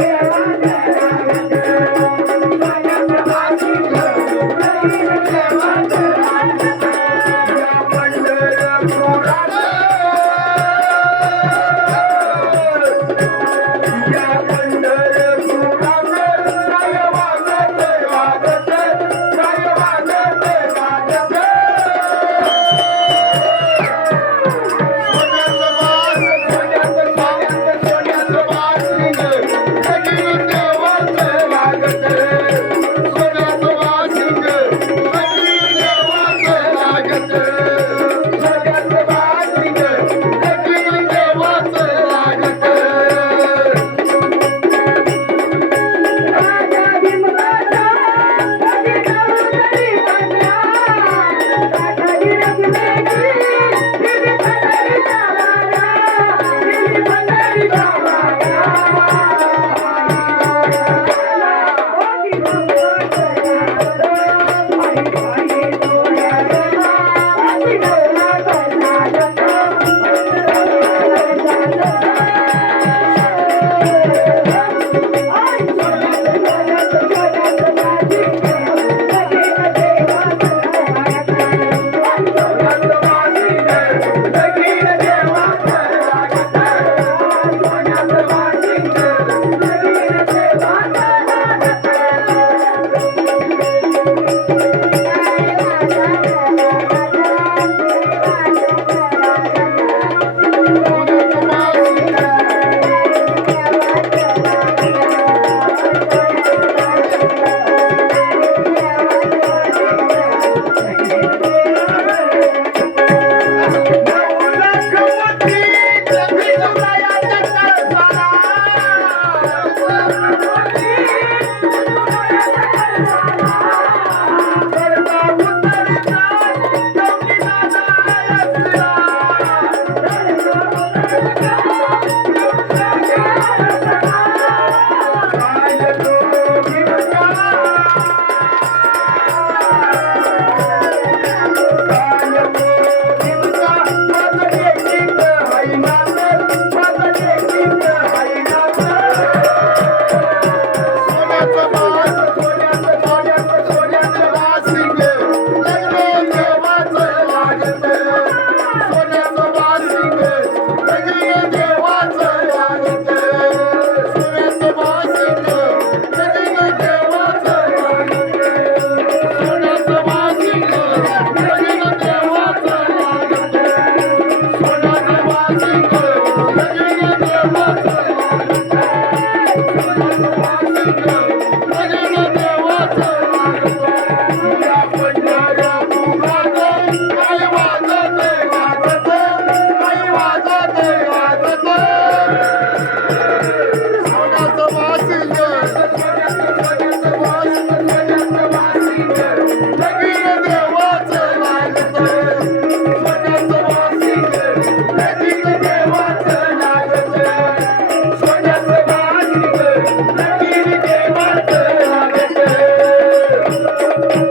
Ela Bhajan thank you